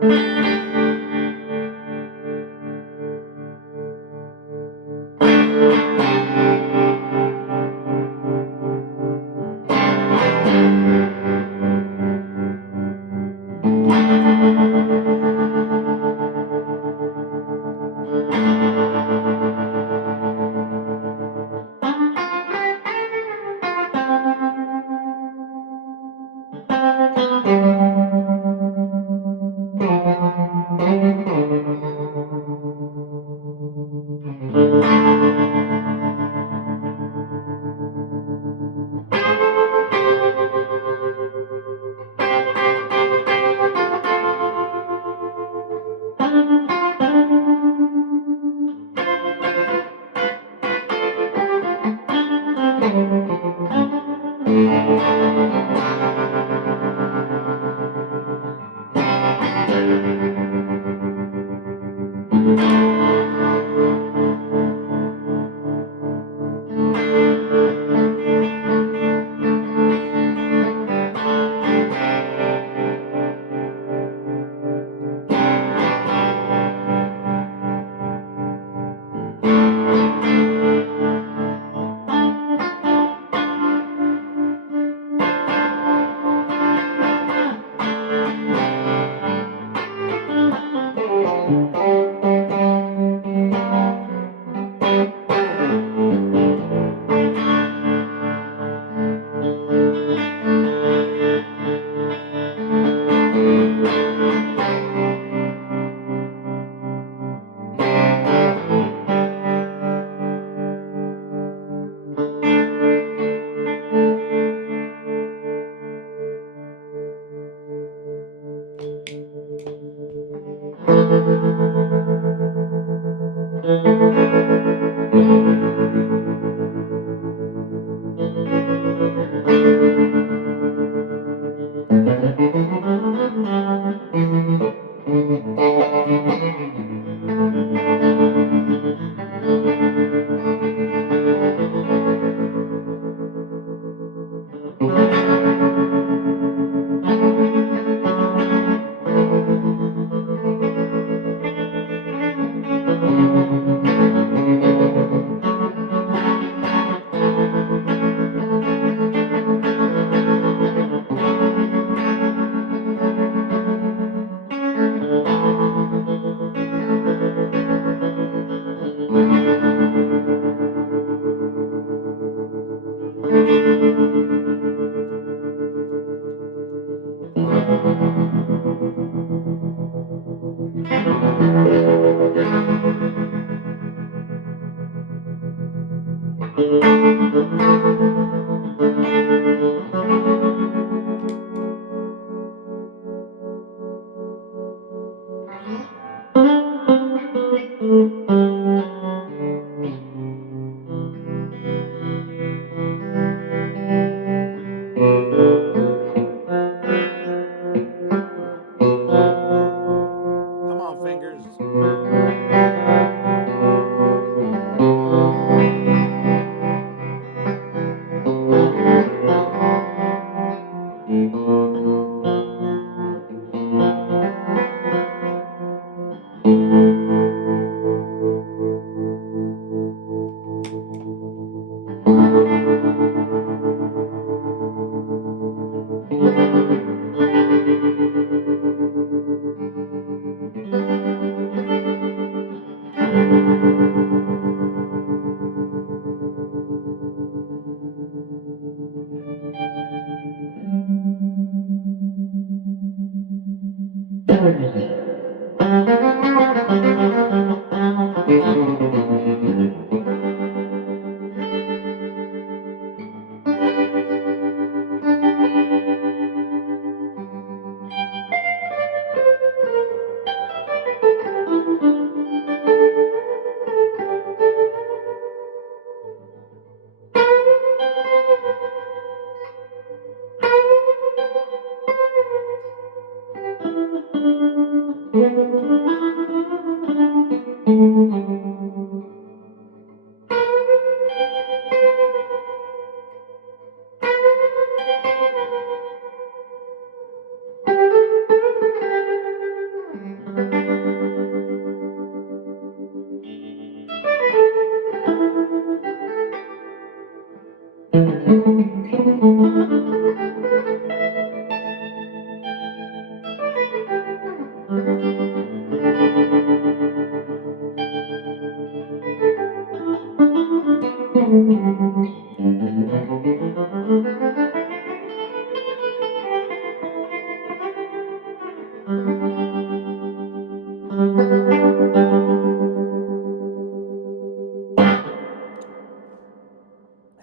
Come on, fingers.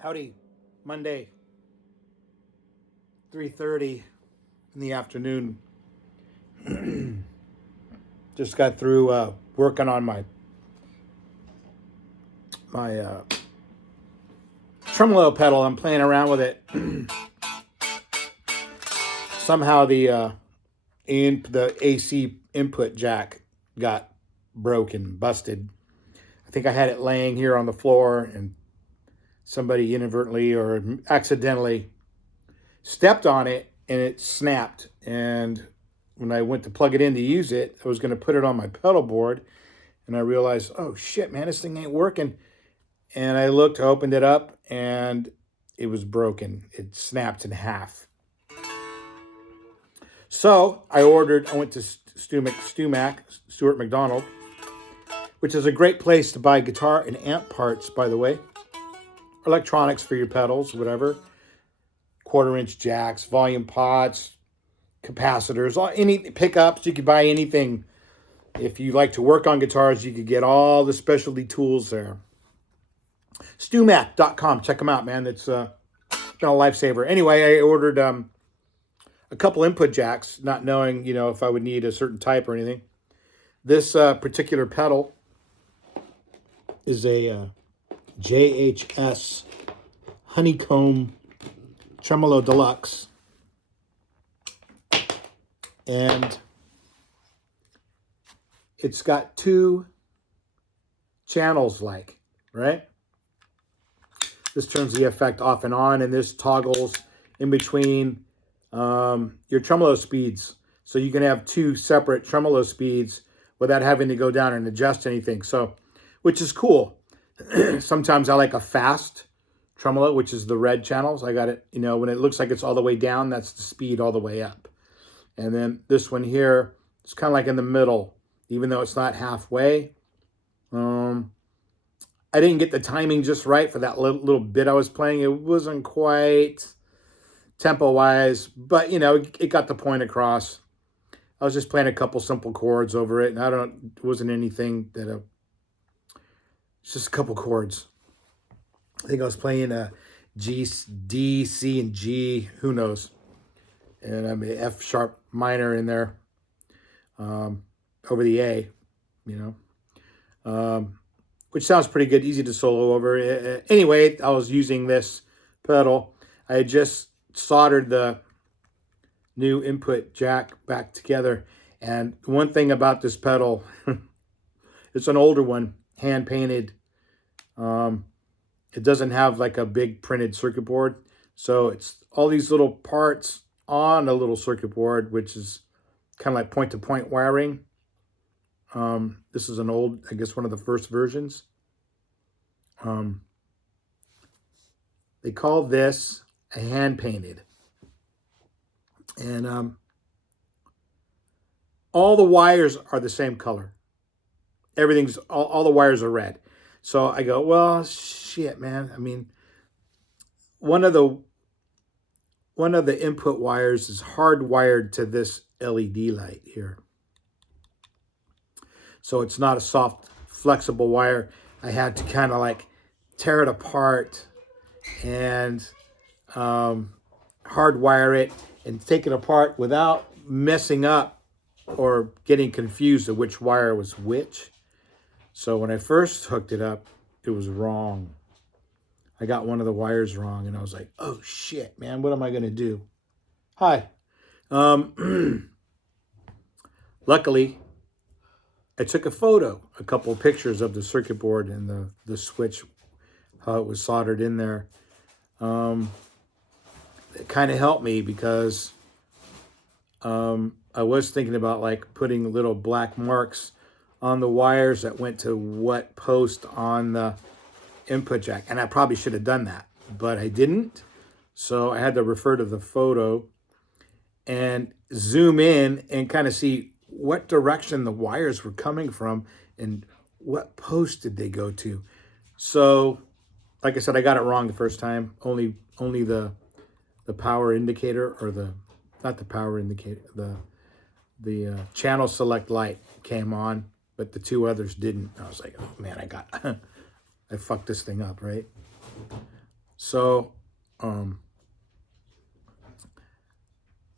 Howdy, Monday, 3:30 in the afternoon. Just got through working on my tremolo pedal. I'm playing around with it. Somehow the AC input jack got broken, busted. I think I had it laying here on the floor, and somebody inadvertently or accidentally stepped on it, and it snapped. And when I went to plug it in to use it, I was going to put it on my pedal board, and I realized, oh shit, man, this thing ain't working. And I looked, opened it up, and it was broken. It snapped in half. So I went to Stuart McDonald, which is a great place to buy guitar and amp parts, by the way. Electronics for your pedals, whatever. 1/4-inch jacks, volume pots, capacitors, any pickups. You could buy anything. If you like to work on guitars, you could get all the specialty tools there. StuMac.com. Check them out, man. It's been a lifesaver. Anyway, I ordered a couple input jacks, not knowing, if I would need a certain type or anything. This particular pedal is a JHS Honeycomb Tremolo Deluxe. And it's got 2 channels, right? This turns the effect off and on, and this toggles in between your tremolo speeds. So you can have 2 separate tremolo speeds without having to go down and adjust anything. So, which is cool. Sometimes I like a fast tremolo, which is the red channels. I got it, when it looks like it's all the way down, that's the speed all the way up. And then this one here, it's kind of like in the middle, even though it's not halfway. I didn't get the timing just right for that little bit I was playing. It wasn't quite tempo-wise, but, it got the point across. I was just playing a couple simple chords over it, and it wasn't anything that... It's just a couple chords. I think I was playing a G, D, C, and G. Who knows? And I mean F sharp minor in there over the A, which sounds pretty good, easy to solo over. Anyway, I was using this pedal. I had just soldered the new input jack back together. And one thing about this pedal, it's an older one, hand painted. It doesn't have like a big printed circuit board. So it's all these little parts on a little circuit board, which is kind of like point-to-point wiring. This is an old, I guess, one of the first versions. They call this a hand painted. And all the wires are the same color. All the wires are red. So I go, well, shit, man. I mean, one of the input wires is hardwired to this LED light here. So it's not a soft, flexible wire. I had to kind of like tear it apart and hardwire it and take it apart without messing up or getting confused of which wire was which. So when I first hooked it up, it was wrong. I got one of the wires wrong, and I was like, oh shit, man, what am I gonna do? Hi. Luckily, I took a couple of pictures of the circuit board and the switch, how it was soldered in there. It kind of helped me because I was thinking about like putting little black marks on the wires that went to what post on the input jack. And I probably should have done that, but I didn't. So I had to refer to the photo and zoom in and kind of see what direction the wires were coming from and what post did they go to. So, like I said, I got it wrong the first time. Only the power indicator, or not the power indicator, the channel select light came on, but the two others didn't. I was like, oh man, I fucked this thing up, right? So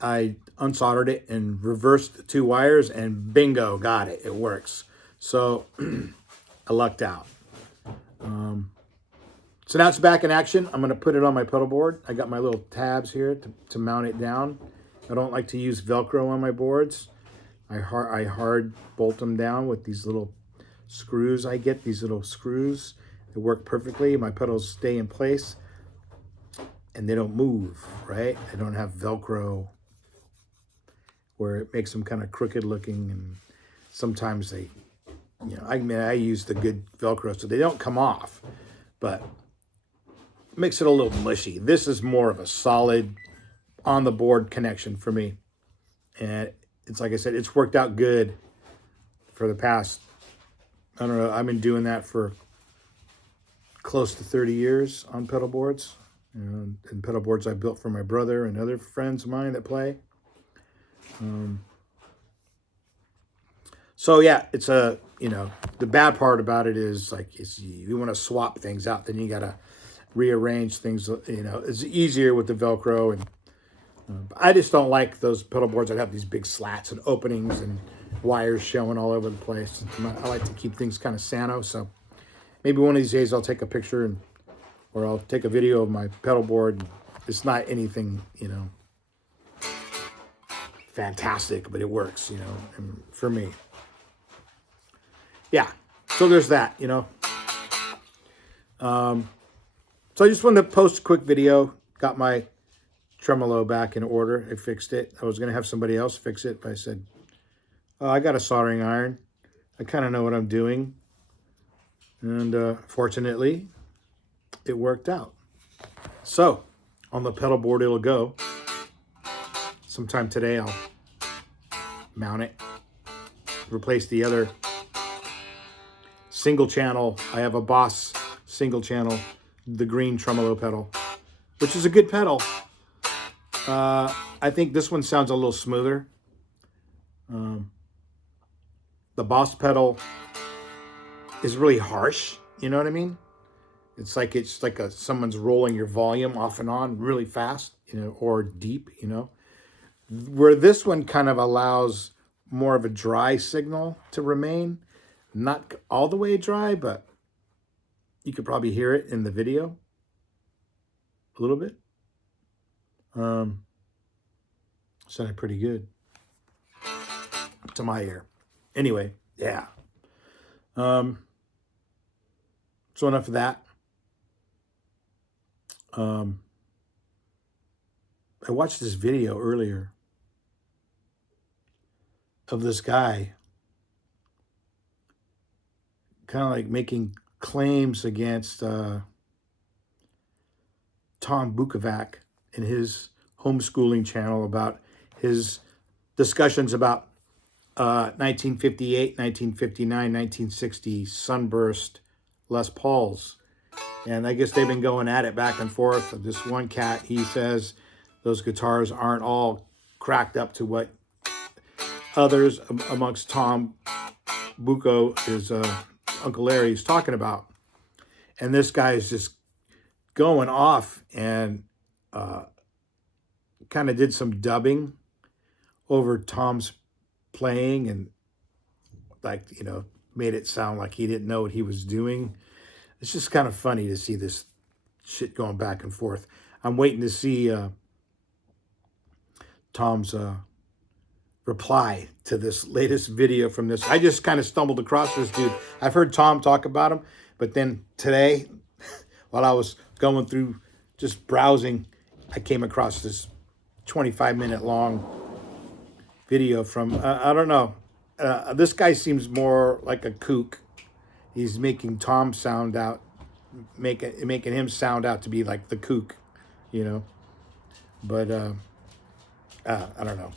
I unsoldered it and reversed the two wires, and bingo, got it. It works. So I lucked out. So now it's back in action. I'm going to put it on my pedal board. I got my little tabs here to mount it down. I don't like to use Velcro on my boards. I hard bolt them down with these little screws. I get these little screws. They work perfectly. My pedals stay in place and they don't move, right? I don't have Velcro where it makes them kind of crooked looking, and sometimes they, I use the good Velcro so they don't come off, but it makes it a little mushy. This is more of a solid on the board connection for me. And it's like I said, it's worked out good for the past, I don't know, I've been doing that for close to 30 years on pedal boards. And pedal boards I built for my brother and other friends of mine that play. So yeah, it's the bad part about it is like, you want to swap things out, then you got to rearrange things. It's easier with the Velcro, and I just don't like those pedal boards that have these big slats and openings and wires showing all over the place. I like to keep things kind of sano. So maybe one of these days I'll take a picture or I'll take a video of my pedal board. It's not anything, fantastic, but it works, and for me. Yeah, so there's that, So I just wanted to post a quick video. Got my tremolo back in order. I fixed it. I was going to have somebody else fix it, but I said, oh, I got a soldering iron. I kind of know what I'm doing. And fortunately, it worked out. So on the pedal board, it'll go. Sometime today, I'll mount it. Replace the other single channel. I have a Boss single channel, the green tremolo pedal, which is a good pedal. I think this one sounds a little smoother. The Boss pedal is really harsh. You know what I mean? It's like someone's rolling your volume off and on really fast, or deep, Where this one kind of allows more of a dry signal to remain. Not all the way dry, but you could probably hear it in the video a little bit. Sounded pretty good to my ear. Anyway, yeah. So enough of that. I watched this video earlier of this guy kind of like making claims against Tom Bukovac in his homeschooling channel about his discussions about 1958, 1959, 1960 Sunburst Les Pauls. And I guess they've been going at it back and forth. This one cat, he says those guitars aren't all cracked up to what others amongst Tom Buko, his Uncle Larry, is talking about. And this guy is just going off and kind of did some dubbing over Tom's playing and made it sound like he didn't know what he was doing. It's just kind of funny to see this shit going back and forth. I'm waiting to see Tom's reply to this latest video from this. I just kind of stumbled across this dude. I've heard Tom talk about him, but then today, while I was going through just browsing, I came across this 25-minute long video from, I don't know. This guy seems more like a kook. He's making Tom sound out, making him sound out to be like the kook, But I don't know.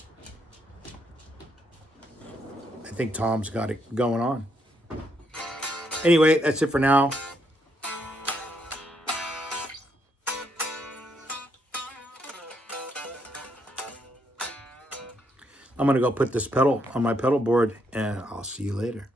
think Tom's got it going on. Anyway, that's it for now. I'm going to go put this pedal on my pedal board, and I'll see you later.